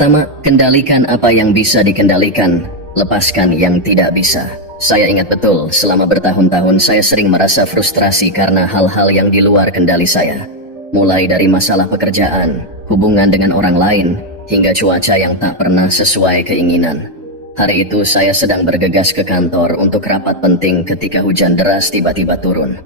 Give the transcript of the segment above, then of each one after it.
Pertama, kendalikan apa yang bisa dikendalikan, lepaskan yang tidak bisa. Saya ingat betul, selama bertahun-tahun saya sering merasa frustrasi karena hal-hal yang di luar kendali saya. Mulai dari masalah pekerjaan, hubungan dengan orang lain, hingga cuaca yang tak pernah sesuai keinginan. Hari itu saya sedang bergegas ke kantor untuk rapat penting ketika hujan deras tiba-tiba turun.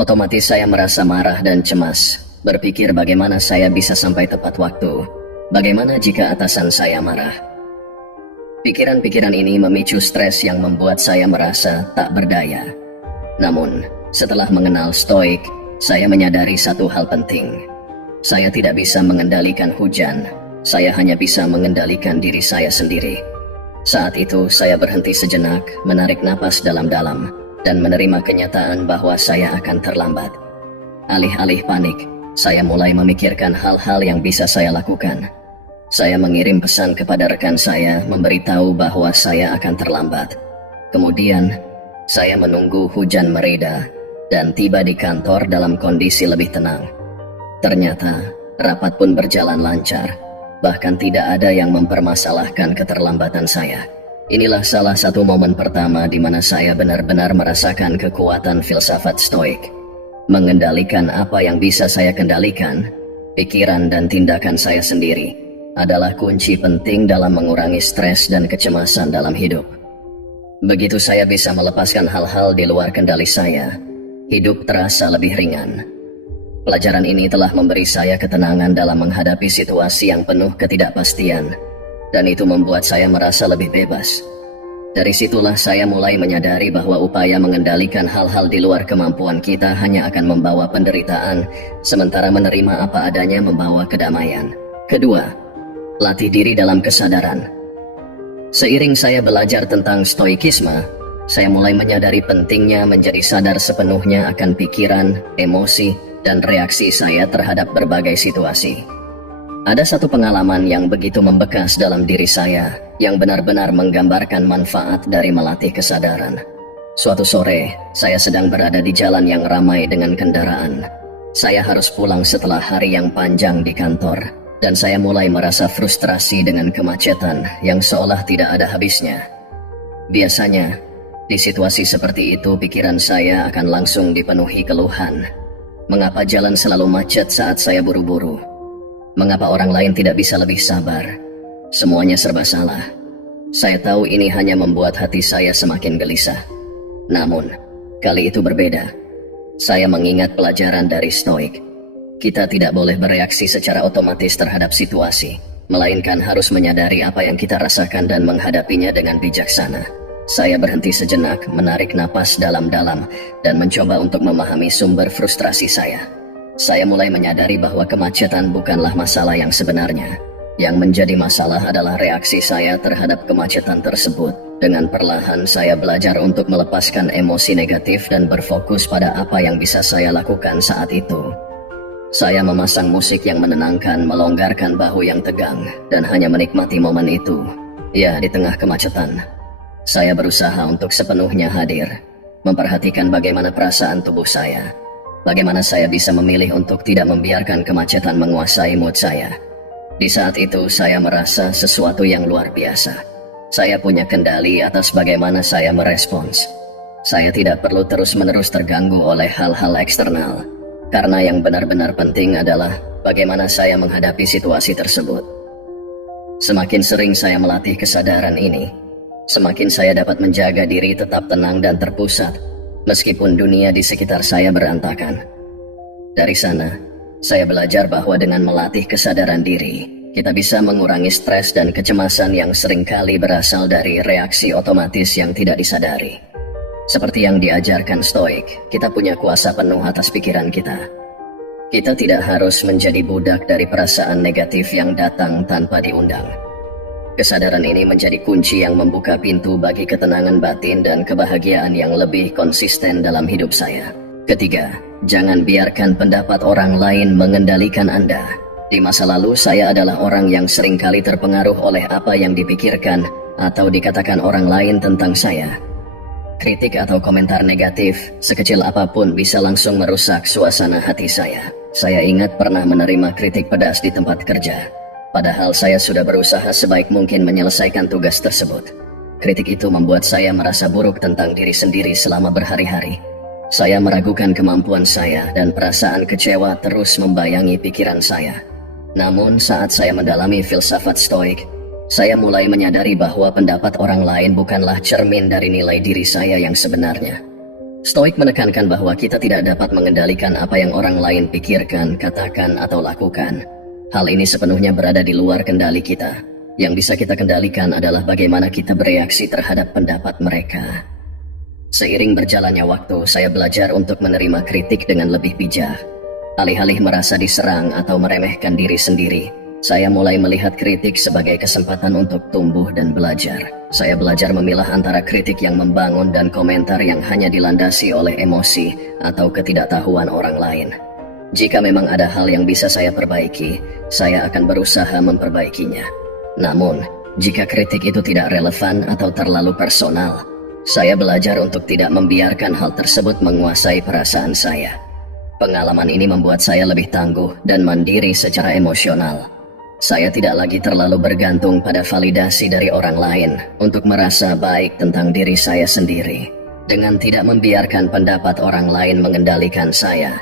Otomatis saya merasa marah dan cemas, berpikir bagaimana saya bisa sampai tepat waktu. Bagaimana jika atasan saya marah? Pikiran-pikiran ini memicu stres yang membuat saya merasa tak berdaya. Namun, setelah mengenal Stoik, saya menyadari satu hal penting. Saya tidak bisa mengendalikan hujan, saya hanya bisa mengendalikan diri saya sendiri. Saat itu, saya berhenti sejenak, menarik napas dalam-dalam, dan menerima kenyataan bahwa saya akan terlambat. Alih-alih panik, saya mulai memikirkan hal-hal yang bisa saya lakukan. Saya mengirim pesan kepada rekan saya memberitahu bahwa saya akan terlambat. Kemudian, saya menunggu hujan mereda dan tiba di kantor dalam kondisi lebih tenang. Ternyata, rapat pun berjalan lancar. Bahkan tidak ada yang mempermasalahkan keterlambatan saya. Inilah salah satu momen pertama di mana saya benar-benar merasakan kekuatan filsafat Stoik. Mengendalikan apa yang bisa saya kendalikan, pikiran dan tindakan saya sendiri, adalah kunci penting dalam mengurangi stres dan kecemasan dalam hidup. Begitu saya bisa melepaskan hal-hal di luar kendali saya, hidup terasa lebih ringan. Pelajaran ini telah memberi saya ketenangan dalam menghadapi situasi yang penuh ketidakpastian, dan itu membuat saya merasa lebih bebas. Dari situlah saya mulai menyadari bahwa upaya mengendalikan hal-hal di luar kemampuan kita hanya akan membawa penderitaan, sementara menerima apa adanya membawa kedamaian. Kedua, latih diri dalam kesadaran. Seiring saya belajar tentang stoikisme, saya mulai menyadari pentingnya menjadi sadar sepenuhnya akan pikiran, emosi, dan reaksi saya terhadap berbagai situasi. Ada satu pengalaman yang begitu membekas dalam diri saya, yang benar-benar menggambarkan manfaat dari melatih kesadaran. Suatu sore, saya sedang berada di jalan yang ramai dengan kendaraan. Saya harus pulang setelah hari yang panjang di kantor, dan saya mulai merasa frustrasi dengan kemacetan yang seolah tidak ada habisnya. Biasanya, di situasi seperti itu pikiran saya akan langsung dipenuhi keluhan. Mengapa jalan selalu macet saat saya buru-buru? Mengapa orang lain tidak bisa lebih sabar? Semuanya serba salah. Saya tahu ini hanya membuat hati saya semakin gelisah. Namun, kali itu berbeda. Saya mengingat pelajaran dari Stoik. Kita tidak boleh bereaksi secara otomatis terhadap situasi, melainkan harus menyadari apa yang kita rasakan dan menghadapinya dengan bijaksana. Saya berhenti sejenak, menarik napas dalam-dalam, dan mencoba untuk memahami sumber frustrasi saya. Saya mulai menyadari bahwa kemacetan bukanlah masalah yang sebenarnya. Yang menjadi masalah adalah reaksi saya terhadap kemacetan tersebut. Dengan perlahan saya belajar untuk melepaskan emosi negatif dan berfokus pada apa yang bisa saya lakukan saat itu. Saya memasang musik yang menenangkan, melonggarkan bahu yang tegang, dan hanya menikmati momen itu. Ya, di tengah kemacetan, saya berusaha untuk sepenuhnya hadir, memperhatikan bagaimana perasaan tubuh saya, bagaimana saya bisa memilih untuk tidak membiarkan kemacetan menguasai mood saya. Di saat itu, saya merasa sesuatu yang luar biasa. Saya punya kendali atas bagaimana saya merespons. Saya tidak perlu terus-menerus terganggu oleh hal-hal eksternal, karena yang benar-benar penting adalah bagaimana saya menghadapi situasi tersebut. Semakin sering saya melatih kesadaran ini, semakin saya dapat menjaga diri tetap tenang dan terpusat, meskipun dunia di sekitar saya berantakan. Dari sana, saya belajar bahwa dengan melatih kesadaran diri, kita bisa mengurangi stres dan kecemasan yang seringkali berasal dari reaksi otomatis yang tidak disadari. Seperti yang diajarkan Stoik, kita punya kuasa penuh atas pikiran kita. Kita tidak harus menjadi budak dari perasaan negatif yang datang tanpa diundang. Kesadaran ini menjadi kunci yang membuka pintu bagi ketenangan batin dan kebahagiaan yang lebih konsisten dalam hidup saya. Ketiga, jangan biarkan pendapat orang lain mengendalikan Anda. Di masa lalu, saya adalah orang yang seringkali terpengaruh oleh apa yang dipikirkan atau dikatakan orang lain tentang saya. Kritik atau komentar negatif, sekecil apapun bisa langsung merusak suasana hati saya. Saya ingat pernah menerima kritik pedas di tempat kerja. Padahal saya sudah berusaha sebaik mungkin menyelesaikan tugas tersebut. Kritik itu membuat saya merasa buruk tentang diri sendiri selama berhari-hari. Saya meragukan kemampuan saya dan perasaan kecewa terus membayangi pikiran saya. Namun saat saya mendalami filsafat Stoik, saya mulai menyadari bahwa pendapat orang lain bukanlah cermin dari nilai diri saya yang sebenarnya. Stoik menekankan bahwa kita tidak dapat mengendalikan apa yang orang lain pikirkan, katakan, atau lakukan. Hal ini sepenuhnya berada di luar kendali kita. Yang bisa kita kendalikan adalah bagaimana kita bereaksi terhadap pendapat mereka. Seiring berjalannya waktu, saya belajar untuk menerima kritik dengan lebih bijak. Alih-alih merasa diserang atau meremehkan diri sendiri, saya mulai melihat kritik sebagai kesempatan untuk tumbuh dan belajar. Saya belajar memilah antara kritik yang membangun dan komentar yang hanya dilandasi oleh emosi atau ketidaktahuan orang lain. Jika memang ada hal yang bisa saya perbaiki, saya akan berusaha memperbaikinya. Namun, jika kritik itu tidak relevan atau terlalu personal, saya belajar untuk tidak membiarkan hal tersebut menguasai perasaan saya. Pengalaman ini membuat saya lebih tangguh dan mandiri secara emosional. Saya tidak lagi terlalu bergantung pada validasi dari orang lain untuk merasa baik tentang diri saya sendiri. Dengan tidak membiarkan pendapat orang lain mengendalikan saya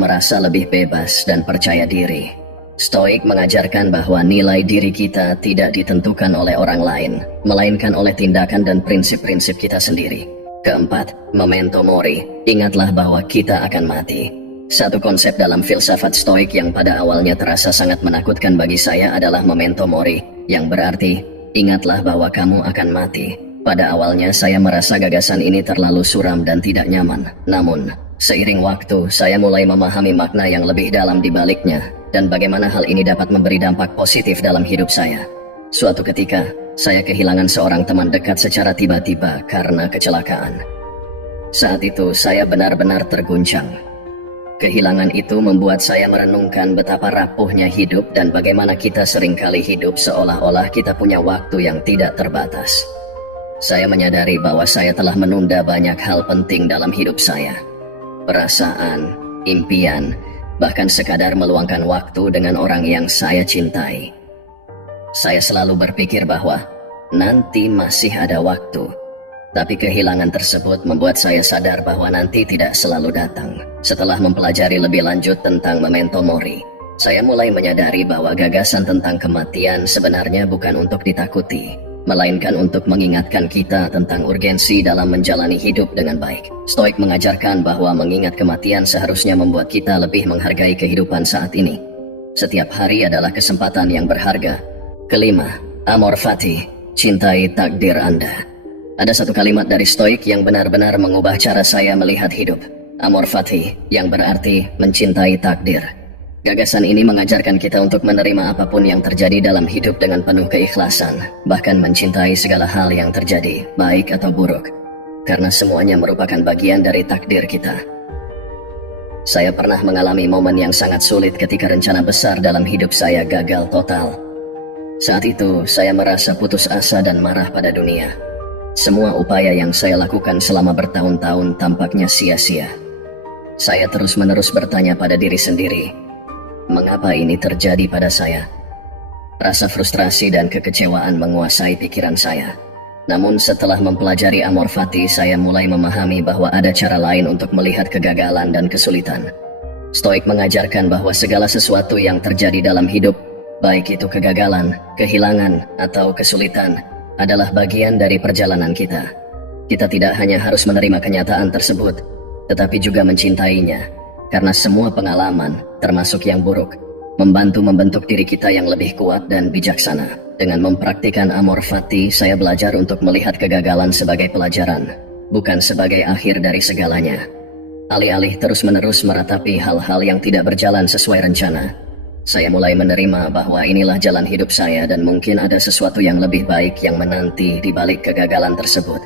merasa lebih bebas dan percaya diri. Stoik mengajarkan bahwa nilai diri kita tidak ditentukan oleh orang lain, melainkan oleh tindakan dan prinsip-prinsip kita sendiri. Keempat, memento mori, ingatlah bahwa kita akan mati. Satu konsep dalam filsafat Stoik yang pada awalnya terasa sangat menakutkan bagi saya adalah memento mori, yang berarti, ingatlah bahwa kamu akan mati. Pada awalnya saya merasa gagasan ini terlalu suram dan tidak nyaman. Namun, seiring waktu, saya mulai memahami makna yang lebih dalam di baliknya, dan bagaimana hal ini dapat memberi dampak positif dalam hidup saya. Suatu ketika, saya kehilangan seorang teman dekat secara tiba-tiba karena kecelakaan. Saat itu, saya benar-benar terguncang. Kehilangan itu membuat saya merenungkan betapa rapuhnya hidup dan bagaimana kita seringkali hidup seolah-olah kita punya waktu yang tidak terbatas. Saya menyadari bahwa saya telah menunda banyak hal penting dalam hidup saya. Perasaan, impian, bahkan sekadar meluangkan waktu dengan orang yang saya cintai. Saya selalu berpikir bahwa nanti masih ada waktu. Tapi kehilangan tersebut membuat saya sadar bahwa nanti tidak selalu datang. Setelah mempelajari lebih lanjut tentang memento mori, saya mulai menyadari bahwa gagasan tentang kematian sebenarnya bukan untuk ditakuti, melainkan untuk mengingatkan kita tentang urgensi dalam menjalani hidup dengan baik. Stoik mengajarkan bahwa mengingat kematian seharusnya membuat kita lebih menghargai kehidupan saat ini. Setiap hari adalah kesempatan yang berharga. Kelima, amor fati, cintai takdir Anda. Ada satu kalimat dari Stoik yang benar-benar mengubah cara saya melihat hidup. Amor fati, yang berarti mencintai takdir. Gagasan ini mengajarkan kita untuk menerima apapun yang terjadi dalam hidup dengan penuh keikhlasan, bahkan mencintai segala hal yang terjadi, baik atau buruk, karena semuanya merupakan bagian dari takdir kita. Saya pernah mengalami momen yang sangat sulit ketika rencana besar dalam hidup saya gagal total. Saat itu, saya merasa putus asa dan marah pada dunia. Semua upaya yang saya lakukan selama bertahun-tahun tampaknya sia-sia. Saya terus-menerus bertanya pada diri sendiri, mengapa ini terjadi pada saya? Rasa frustrasi dan kekecewaan menguasai pikiran saya. Namun setelah mempelajari amor fati, saya mulai memahami bahwa ada cara lain untuk melihat kegagalan dan kesulitan. Stoik mengajarkan bahwa segala sesuatu yang terjadi dalam hidup, baik itu kegagalan, kehilangan, atau kesulitan, adalah bagian dari perjalanan kita. Kita tidak hanya harus menerima kenyataan tersebut, tetapi juga mencintainya, karena semua pengalaman, termasuk yang buruk, membantu membentuk diri kita yang lebih kuat dan bijaksana. Dengan mempraktikkan amor fati, saya belajar untuk melihat kegagalan sebagai pelajaran, bukan sebagai akhir dari segalanya. Alih-alih terus-menerus meratapi hal-hal yang tidak berjalan sesuai rencana, saya mulai menerima bahwa inilah jalan hidup saya dan mungkin ada sesuatu yang lebih baik yang menanti di balik kegagalan tersebut.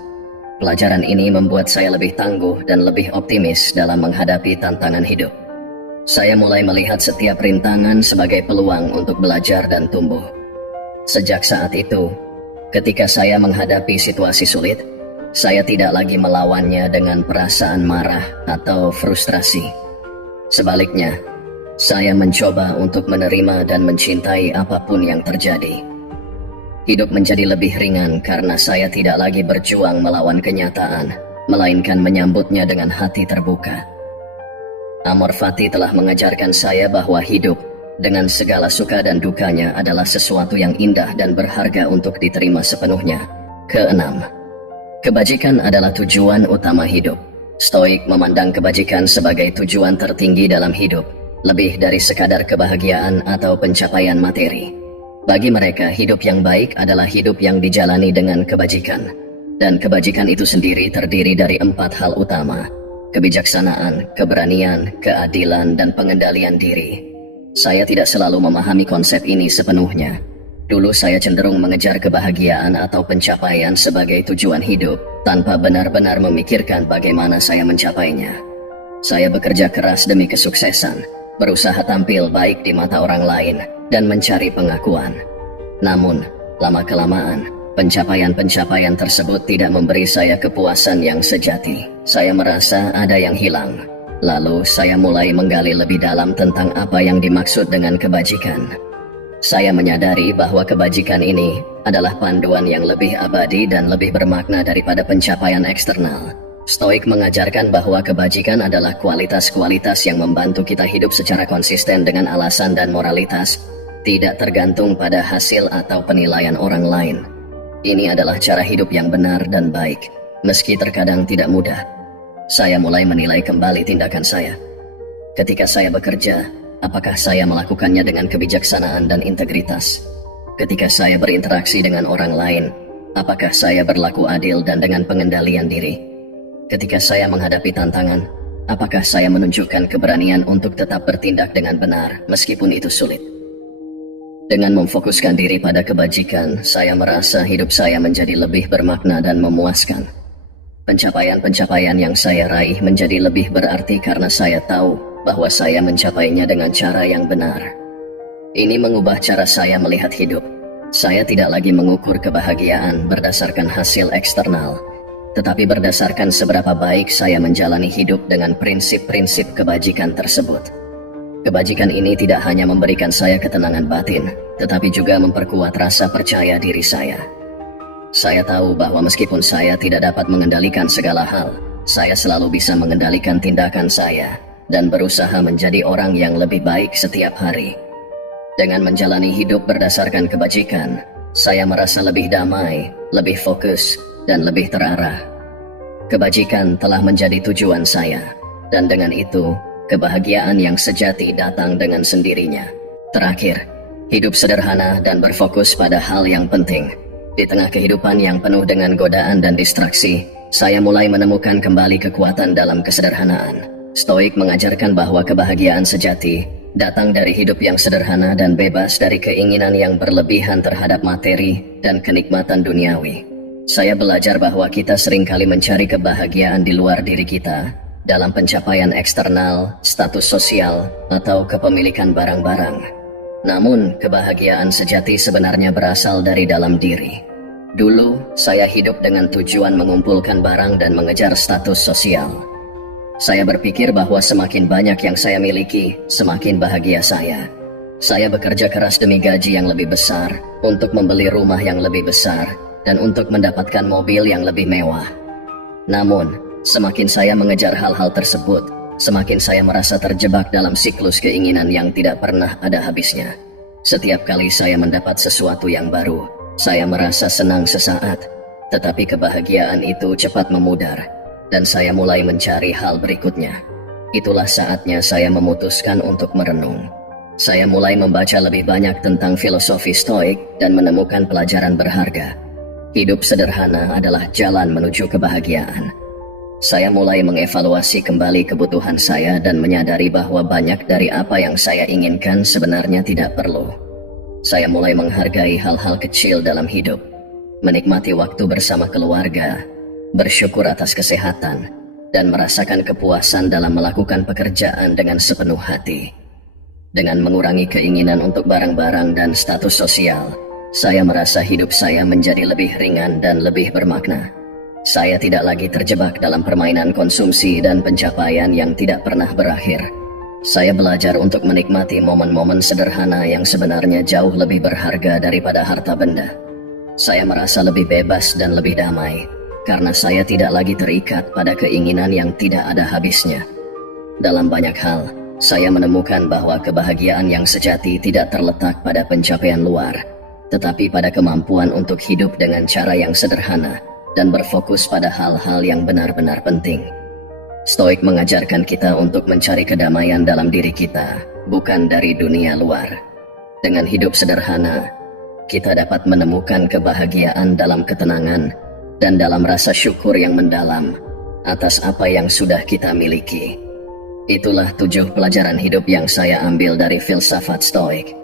Pelajaran ini membuat saya lebih tangguh dan lebih optimis dalam menghadapi tantangan hidup. Saya mulai melihat setiap rintangan sebagai peluang untuk belajar dan tumbuh. Sejak saat itu, ketika saya menghadapi situasi sulit, saya tidak lagi melawannya dengan perasaan marah atau frustrasi. Sebaliknya, Saya mencoba untuk menerima dan mencintai apapun yang terjadi. Hidup menjadi lebih ringan karena saya tidak lagi berjuang melawan kenyataan, melainkan menyambutnya dengan hati terbuka. Amor Fati telah mengajarkan saya bahwa hidup, dengan segala suka dan dukanya, adalah sesuatu yang indah dan berharga untuk diterima sepenuhnya. Keenam, kebajikan adalah tujuan utama hidup. Stoik memandang kebajikan sebagai tujuan tertinggi dalam hidup, lebih dari sekadar kebahagiaan atau pencapaian materi. Bagi mereka, hidup yang baik adalah hidup yang dijalani dengan kebajikan. Dan kebajikan itu sendiri terdiri dari 4 hal utama: kebijaksanaan, keberanian, keadilan, dan pengendalian diri. Saya tidak selalu memahami konsep ini sepenuhnya. Dulu saya cenderung mengejar kebahagiaan atau pencapaian sebagai tujuan hidup, tanpa benar-benar memikirkan bagaimana saya mencapainya. Saya bekerja keras demi kesuksesan, berusaha tampil baik di mata orang lain, dan mencari pengakuan. Namun, lama-kelamaan, pencapaian-pencapaian tersebut tidak memberi saya kepuasan yang sejati. Saya merasa ada yang hilang. Lalu, saya mulai menggali lebih dalam tentang apa yang dimaksud dengan kebajikan. Saya menyadari bahwa kebajikan ini adalah panduan yang lebih abadi dan lebih bermakna daripada pencapaian eksternal. Stoik mengajarkan bahwa kebajikan adalah kualitas-kualitas yang membantu kita hidup secara konsisten dengan alasan dan moralitas, tidak tergantung pada hasil atau penilaian orang lain. Ini adalah cara hidup yang benar dan baik, meski terkadang tidak mudah. Saya mulai menilai kembali tindakan saya. Ketika saya bekerja, apakah saya melakukannya dengan kebijaksanaan dan integritas? Ketika saya berinteraksi dengan orang lain, apakah saya berlaku adil dan dengan pengendalian diri? Ketika saya menghadapi tantangan, apakah saya menunjukkan keberanian untuk tetap bertindak dengan benar meskipun itu sulit? Dengan memfokuskan diri pada kebajikan, saya merasa hidup saya menjadi lebih bermakna dan memuaskan. Pencapaian-pencapaian yang saya raih menjadi lebih berarti karena saya tahu bahwa saya mencapainya dengan cara yang benar. Ini mengubah cara saya melihat hidup. Saya tidak lagi mengukur kebahagiaan berdasarkan hasil eksternal, tetapi berdasarkan seberapa baik saya menjalani hidup dengan prinsip-prinsip kebajikan tersebut. Kebajikan ini tidak hanya memberikan saya ketenangan batin, tetapi juga memperkuat rasa percaya diri saya. Saya tahu bahwa meskipun saya tidak dapat mengendalikan segala hal, saya selalu bisa mengendalikan tindakan saya dan berusaha menjadi orang yang lebih baik setiap hari. Dengan menjalani hidup berdasarkan kebajikan, saya merasa lebih damai, lebih fokus, dan lebih terarah. Kebajikan telah menjadi tujuan saya, dan dengan itu, kebahagiaan yang sejati datang dengan sendirinya. Terakhir, hidup sederhana dan berfokus pada hal yang penting. Di tengah kehidupan yang penuh dengan godaan dan distraksi, saya mulai menemukan kembali kekuatan dalam kesederhanaan. Stoik mengajarkan bahwa kebahagiaan sejati datang dari hidup yang sederhana dan bebas dari keinginan yang berlebihan terhadap materi dan kenikmatan duniawi. Saya belajar bahwa kita seringkali mencari kebahagiaan di luar diri kita, dalam pencapaian eksternal, status sosial, atau kepemilikan barang-barang. Namun, kebahagiaan sejati sebenarnya berasal dari dalam diri. Dulu, saya hidup dengan tujuan mengumpulkan barang dan mengejar status sosial. Saya berpikir bahwa semakin banyak yang saya miliki, semakin bahagia saya. Saya bekerja keras demi gaji yang lebih besar, untuk membeli rumah yang lebih besar, dan untuk mendapatkan mobil yang lebih mewah. Namun, semakin saya mengejar hal-hal tersebut, semakin saya merasa terjebak dalam siklus keinginan yang tidak pernah ada habisnya. Setiap kali saya mendapat sesuatu yang baru, saya merasa senang sesaat, tetapi kebahagiaan itu cepat memudar, dan saya mulai mencari hal berikutnya. Itulah saatnya saya memutuskan untuk merenung. Saya mulai membaca lebih banyak tentang filosofi Stoik dan menemukan pelajaran berharga. Hidup sederhana adalah jalan menuju kebahagiaan. Saya mulai mengevaluasi kembali kebutuhan saya dan menyadari bahwa banyak dari apa yang saya inginkan sebenarnya tidak perlu. Saya mulai menghargai hal-hal kecil dalam hidup, menikmati waktu bersama keluarga, bersyukur atas kesehatan, dan merasakan kepuasan dalam melakukan pekerjaan dengan sepenuh hati. Dengan mengurangi keinginan untuk barang-barang dan status sosial, saya merasa hidup saya menjadi lebih ringan dan lebih bermakna. Saya tidak lagi terjebak dalam permainan konsumsi dan pencapaian yang tidak pernah berakhir. Saya belajar untuk menikmati momen-momen sederhana yang sebenarnya jauh lebih berharga daripada harta benda. Saya merasa lebih bebas dan lebih damai, karena saya tidak lagi terikat pada keinginan yang tidak ada habisnya. Dalam banyak hal, saya menemukan bahwa kebahagiaan yang sejati tidak terletak pada pencapaian luar, tetapi pada kemampuan untuk hidup dengan cara yang sederhana dan berfokus pada hal-hal yang benar-benar penting. Stoik mengajarkan kita untuk mencari kedamaian dalam diri kita, bukan dari dunia luar. Dengan hidup sederhana, kita dapat menemukan kebahagiaan dalam ketenangan dan dalam rasa syukur yang mendalam atas apa yang sudah kita miliki. Itulah 7 pelajaran hidup yang saya ambil dari filsafat Stoik.